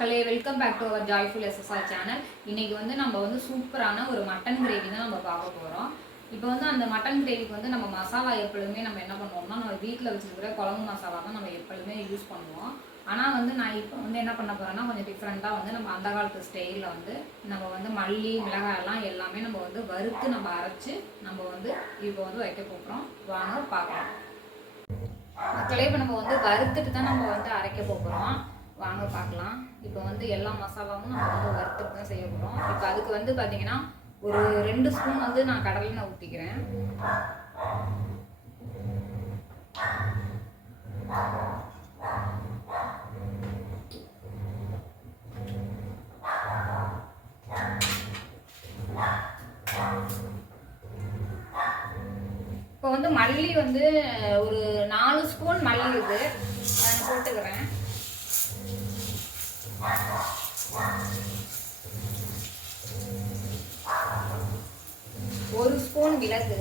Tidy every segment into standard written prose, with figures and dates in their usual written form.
மக்களே, welcome back to our joyful SSR channel. இன்னைக்கு வந்து நம்ம வந்து சூப்பரான ஒரு மட்டன் கிரேவி தான் நம்ம பார்க்க போகிறோம். இப்போ வந்து அந்த மட்டன் கிரேவிக்கு வந்து நம்ம மசாலா எப்பொழுதுமே நம்ம என்ன பண்ணுவோம்னா, நம்ம வீட்டில் வச்சுருக்கிற குழம்பு மசாலா தான் நம்ம எப்பொழுதுமே யூஸ் பண்ணுவோம். ஆனால் வந்து நான் இப்போ வந்து என்ன பண்ண போகிறேன்னா, கொஞ்சம் டிஃப்ரெண்ட்டாக வந்து நம்ம அந்த காலத்து ஸ்டைலில் வந்து நம்ம வந்து மல்லி மிளகாயெல்லாம் எல்லாமே நம்ம வந்து வறுத்து நம்ம அரைச்சி நம்ம வந்து இப்போ வந்து வைக்க போகிறோம். வாங்க பார்க்கலாம் மக்களே. இப்போ நம்ம வந்து வறுத்துட்டு தான் நம்ம வந்து அரைக்க போகிறோம். வாங்க பார்க்கலாம். இப்போ வந்து எல்லா மசாலாவும் நம்ம வந்து வறுத்துட்டு தான் செய்ய போகிறோம். இப்போ அதுக்கு வந்து பார்த்தீங்கன்னா ஒரு 2 ஸ்பூன் வந்து நான் கடலெண்ணெய் ஊற்றிக்கிறேன். இப்போ வந்து மல்லி வந்து ஒரு 4 ஸ்பூன் மல்லி இருக்குது, நான் போட்டுக்கிறேன். ஒரு ஸ்பூன் மிளகு,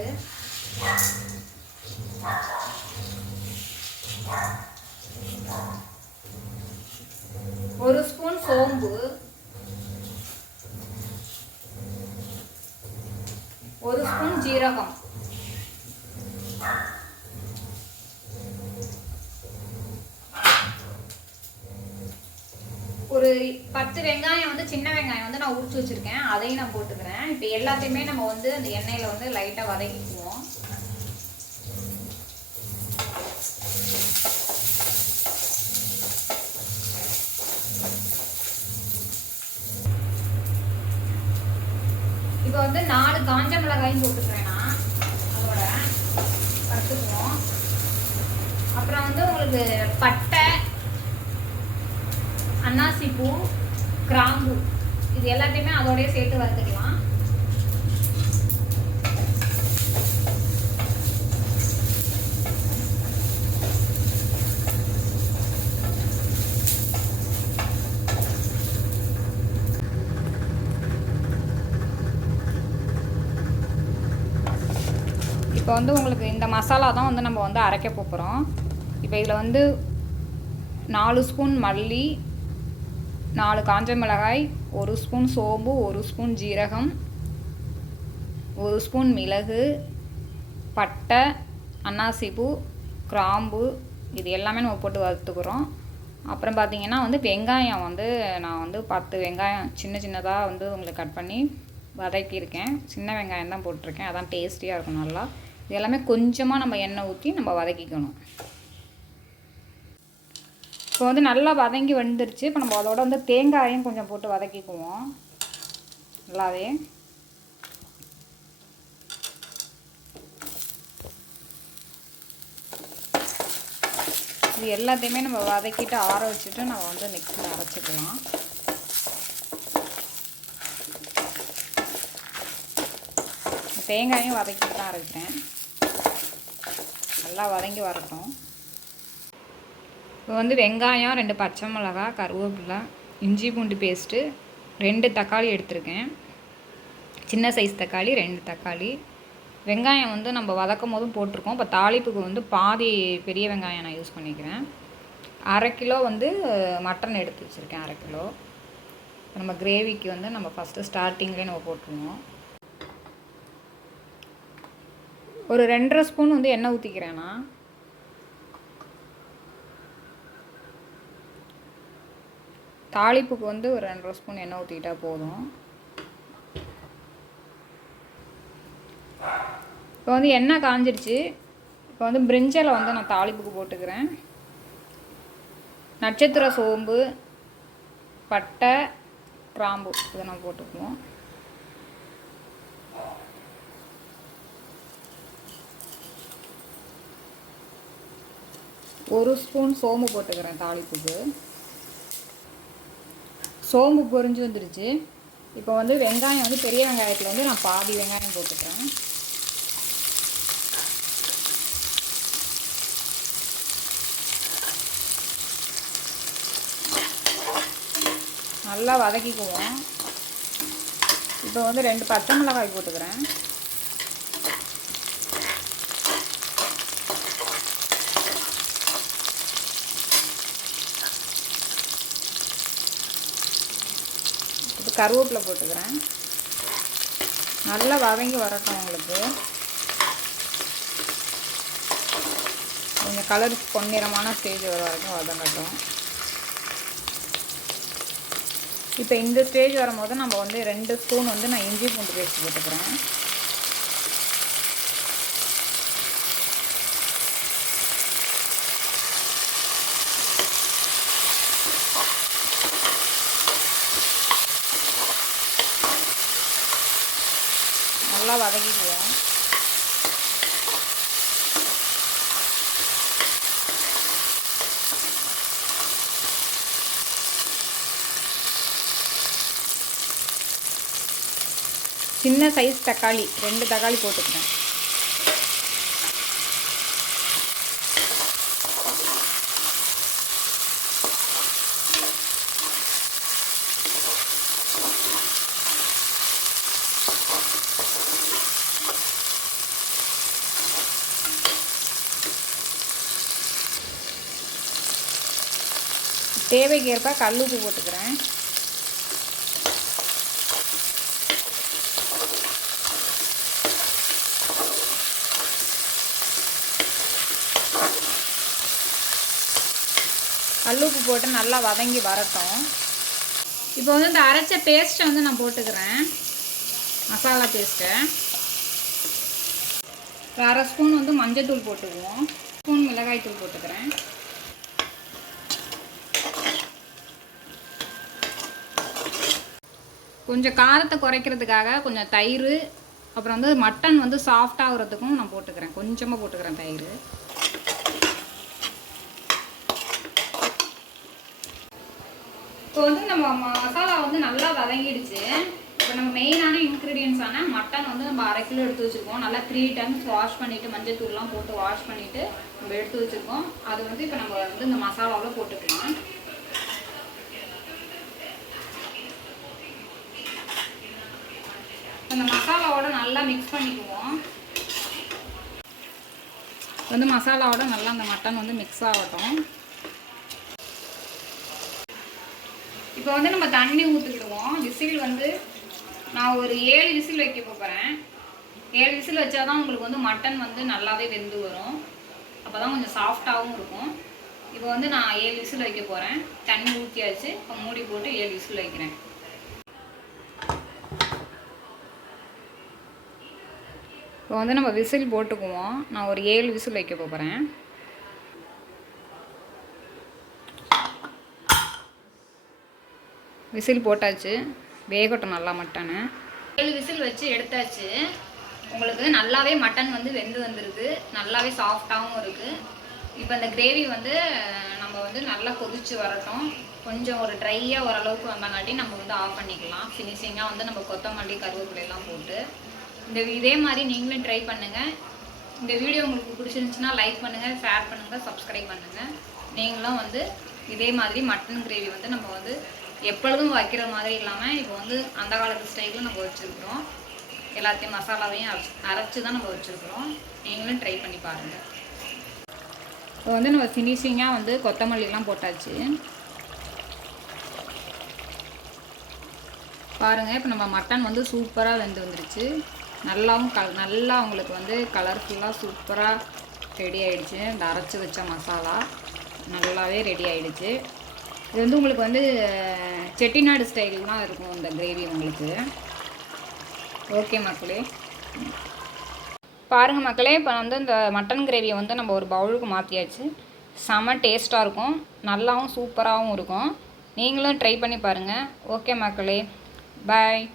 ஒரு ஸ்பூன் சோம்பு, ஒரு ஸ்பூன் ஜீரகம், ஒரு 10 வெங்காயம் வந்து சின்ன வெங்காயம் வந்து நான் உரிச்சு வச்சிருக்கேன், அதையும் நான் போட்டுக்கிறேன். இப்போ எல்லாத்தையுமே நம்ம வந்து அந்த எண்ணெயில் வந்து லைட்டாக வதக்கிக்குவோம். இப்போ வந்து 4 காஞ்ச மிளகாயும் போட்டுக்கிறேன் நான், அதோட வறுத்துக்குவோம். அப்புறம் வந்து உங்களுக்கு பட்டை, அன்னாசி பூ, கிராம்பு இது எல்லாத்தையுமே அதோடய சேர்த்து வறுத்துக்கலாம். இப்போ வந்து உங்களுக்கு இந்த மசாலா தான் வந்து நம்ம வந்து அரைக்க போகிறோம். இப்போ இதில் வந்து 4 ஸ்பூன் மல்லி, 4 காஞ்ச மிளகாய், 1 ஸ்பூன் சோம்பு, 1 ஸ்பூன் ஜீரகம், 1 ஸ்பூன் மிளகு, பட்டை, அன்னாசிப்பூ, கிராம்பு இது எல்லாமே நம்ம போட்டு வறுத்துக்கிறோம். அப்புறம் பார்த்திங்கன்னா வந்து வெங்காயம் வந்து நான் வந்து 10 வெங்காயம் சின்ன சின்னதாக வந்து உங்களுக்கு கட் பண்ணி வதக்கியிருக்கேன். சின்ன வெங்காயம் தான் போட்டிருக்கேன், அதான் டேஸ்டியாக இருக்கும் நல்லா. இது எல்லாமே கொஞ்சமாக நம்ம எண்ணெய் ஊற்றி நம்ம வதக்கிக்கணும். இப்போ வந்து நல்லா வதங்கி வந்துருச்சு. இப்போ நம்ம அதோட வந்து தேங்காயும் கொஞ்சம் போட்டு வதக்கிக்குவோம் நல்லாவே. இது எல்லாத்தையுமே நம்ம வதக்கிட்டு ஆற வச்சுட்டு நம்ம வந்து மிக்ஸியில் அரைச்சிக்கலாம். தேங்காயும் வதக்கிட்டு தான் அரைக்கிறேன், நல்லா வதங்கி வரட்டும். இப்போ வந்து வெங்காயம், 2 பச்சை மிளகா, கருவேப்பிலை, இஞ்சி பூண்டு பேஸ்ட்டு, 2 தக்காளி எடுத்திருக்கேன், சின்ன சைஸ் தக்காளி 2 தக்காளி. வெங்காயம் வந்து நம்ம வதக்கும் போதும் போட்டிருக்கோம். இப்போ தாளிப்புக்கு வந்து பாதி பெரிய வெங்காயம் நான் யூஸ் பண்ணிக்கிறேன். 1/2 கிலோ வந்து மட்டன் எடுத்து வச்சுருக்கேன், 1/2 கிலோ. நம்ம கிரேவிக்கு வந்து நம்ம ஃபஸ்ட்டு ஸ்டார்டிங்லேயே நம்ம போட்டுருவோம். ஒரு 2.5 ஸ்பூன் வந்து எண்ணெய் ஊற்றிக்கிறேன்னா. தாளிப்புக்கு வந்து ஒரு 2.5 ஸ்பூன் எண்ணெய் ஊற்றிக்கிட்டா போதும். இப்போ வந்து எண்ணெய் காஞ்சிடுச்சு. இப்போ வந்து பிரிஞ்சலை வந்து நான் தாளிப்புக்கு போட்டுக்கிறேன். நட்சத்திர சோம்பு, பட்டை, கிராம்பு இதை நம்ம போட்டுக்குவோம். ஒரு ஸ்பூன் சோம்பு போட்டுக்கிறேன் தாளிப்புக்கு. சோம்பு பொரிஞ்சு வந்துடுச்சு. இப்போ வந்து வெங்காயம் வந்து பெரிய வெங்காயத்தில் வந்து நான் பாதி வெங்காயம் போட்டுக்கிறேன். நல்லா வதக்கிக்குவோம். இப்போ வந்து 2 பச்சை மிளகாய் போட்டுக்கிறேன். இப்போ கருவேப்பிலை போட்டுக்கிறேன். நல்லா வதங்கி வரட்டும். உங்களுக்கு கொஞ்சம் கலர் பொன்னிறமான ஸ்டேஜ் வர வரைக்கும் வதங்கட்டும். இப்போ இந்த ஸ்டேஜ் வரும்போது நம்ம வந்து 2 ஸ்பூன் வந்து நான் இஞ்சி பூண்டு பேஸ்ட் போட்டுக்கிறேன். நல்லா வதக்கிக்குவோம். சின்ன சைஸ் தக்காளி 2 தக்காளி போட்டுக்கிறேன். தேவைக்கேற்ப கல் உப்பு போட்டுக்கிறேன். கல் உப்பு போட்டு நல்லா வதங்கி வரட்டும். இப்போ வந்து இந்த அரைச்ச பேஸ்ட்டை வந்து நான் போட்டுக்கிறேன். மசாலா பேஸ்ட்டை ஒரு 1/2 ஸ்பூன் வந்து மஞ்சள் போட்டுக்குவோம். ஸ்பூன் மிளகாய் தூள் போட்டுக்கிறேன். கொஞ்சம் காரத்தை குறைக்கிறதுக்காக கொஞ்சம் தயிர், அப்புறம் வந்து மட்டன் வந்து சாஃப்டாகிறதுக்கும் நான் போட்டுக்கிறேன். கொஞ்சமாக போட்டுக்கிறேன் தயிர். இப்போ வந்து நம்ம மசாலா வந்து நல்லா வதங்கிடுச்சு. இப்போ நம்ம மெயினான இன்க்ரீடியன்ஸான மட்டன் வந்து நம்ம 1/2 கிலோ எடுத்து வச்சுருக்கோம். நல்லா 3 டைம்ஸ் வாஷ் பண்ணிவிட்டு மஞ்சள் தூள்லாம் போட்டு வாஷ் பண்ணிவிட்டு நம்ம எடுத்து வச்சுருக்கோம். அது வந்து இப்போ நம்ம வந்து இந்த மசாலாவில் போட்டுக்கலாம். அந்த மசாலாவோட நல்லா மிக்ஸ் பண்ணிக்குவோம். வந்து மசாலாவோட நல்லா அந்த மட்டன் வந்து மிக்ஸ் ஆகட்டும். இப்போ வந்து நம்ம தண்ணி ஊற்றிக்கிடுவோம். விசில் வந்து நான் ஒரு 7 விசில் வைக்க போகிறேன். 7 விசில் வச்சா தான் உங்களுக்கு வந்து மட்டன் வந்து நல்லாவே வெந்து வரும். அப்போ தான் கொஞ்சம் சாஃப்டாகவும் இருக்கும். இப்போ வந்து நான் 7 விசில் வைக்க போகிறேன். தண்ணி ஊற்றியாச்சு. இப்போ மூடி போட்டு 7 விசில் வைக்கிறேன். இப்போ வந்து நம்ம விசில் போட்டுக்குவோம். நான் ஒரு 7 விசில் வைக்க போகிறேன். விசில் போட்டாச்சு. வேகட்டும் நல்லா மட்டனு. 7 விசில் வச்சு எடுத்தாச்சு. உங்களுக்கு நல்லாவே மட்டன் வந்து வெந்து வந்திருக்கு. நல்லாவே சாஃப்டாகவும் இருக்குது. இப்போ இந்த கிரேவி வந்து நம்ம வந்து நல்லா கொதிச்சு வரட்டும். கொஞ்சம் ஒரு ட்ரையாக ஓரளவுக்கு வந்தங்காட்டி நம்ம வந்து ஆஃப் பண்ணிக்கலாம். ஃபினிஷிங்காக வந்து நம்ம கொத்தமல்லி கருவேப்பிலையெல்லாம் போட்டு இதே மாதிரி நீங்களும் ட்ரை பண்ணுங்கள். இந்த வீடியோ உங்களுக்கு பிடிச்சிருந்துச்சுன்னா லைக் பண்ணுங்கள், ஷேர் பண்ணுங்கள், சப்ஸ்கிரைப் பண்ணுங்கள். நீங்களும் வந்து இதே மாதிரி மட்டன் கிரேவி வந்து நம்ம வந்து எப்பொழுதும் வைக்கிற மாதிரி இல்லாமல் இப்போ வந்து அந்த காலத்து ஸ்டைலில் நம்ம வச்சுருக்குறோம். எல்லாத்தையும் மசாலாவையும் அரைச்சி தான் நம்ம வச்சுருக்குறோம். நீங்களும் ட்ரை பண்ணி பாருங்கள். இப்போ வந்து நம்ம ஃபினிஷிங்காக வந்து கொத்தமல்லிலாம் போட்டாச்சு. பாருங்கள், இப்போ நம்ம மட்டன் வந்து சூப்பராக வெந்து வந்துருச்சு. நல்லாவும் நல்லா உங்களுக்கு வந்து கலர்ஃபுல்லாக சூப்பராக ரெடி ஆகிடுச்சு. இந்த அரைச்சி வச்ச மசாலா நல்லாவே ரெடி ஆகிடுச்சு. இது வந்து உங்களுக்கு வந்து செட்டிநாடு ஸ்டைல்லாம் இருக்கும் இந்த கிரேவி உங்களுக்கு. ஓகே மக்களே, பாருங்கள் மக்களே, இப்போ வந்து இந்த மட்டன் கிரேவியை வந்து நம்ம ஒரு பவுலுக்கு மாற்றியாச்சு. செம டேஸ்ட்டாக இருக்கும், நல்லாவும் சூப்பராகவும் இருக்கும். நீங்களும் ட்ரை பண்ணி பாருங்கள். ஓகே மக்களே, பாய்.